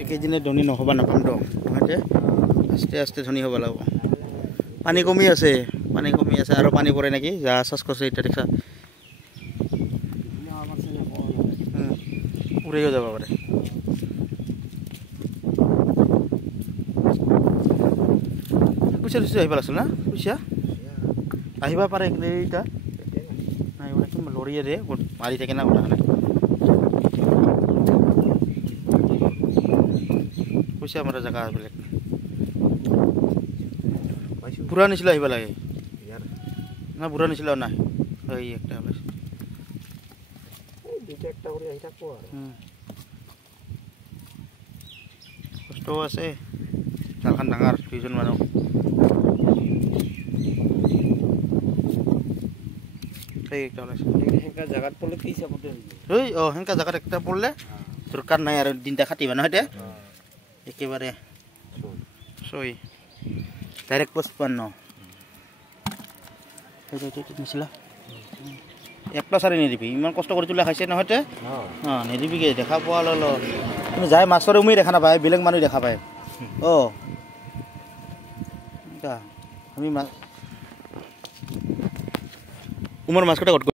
একেদিনে ধনী নহ'বা নাপাম তো নহয়তে আস্তে আস্তে ধনী হ'ব লাগিব পানী কমি আছে আৰু পানী পৰে নেকি যা চাচ কৰিছে এতিয়া দেখা উৰিও যাব পাৰে পইচা দিছে আহিব আছিল না পইচা আহিবা পাৰে এইটা নাই মানে কি লৰিয়ে দে মাৰি থাকে না কথা নাই পইচা মাৰা জায়গা বেলেগ বুঢ়া নিচিলা আহিব লাগে না বুঢ়া নিচিলাও নাই এই একটা ওলাইছে দুইটা একটা কৰি আহি থাকব আৰু কষ্ট আছে জালখান ডাঙৰ দুইজন মানুহ এই একটা ওলাইছে হেনকা জায়গাত পড়লে কি হিসাবতে এই হেনকা জায়গাত একটা পড়লে দরকার নাই আর দিনটা খাটিবা না হইতে একেবারে সই ডাইরেক্ট পোস্ট পান্ন নিছিলা একটা সারি নিদিবি ইমান কষ্ট কৰি তুলা খাইছে নহয়তে নিদিবিকে দেখা পোৱা লল তুমি যাই মাছৰ উমি দেখা নাপায় বেলেগ মানুহ দেখা পায় আমি উমৰ মাছ কটা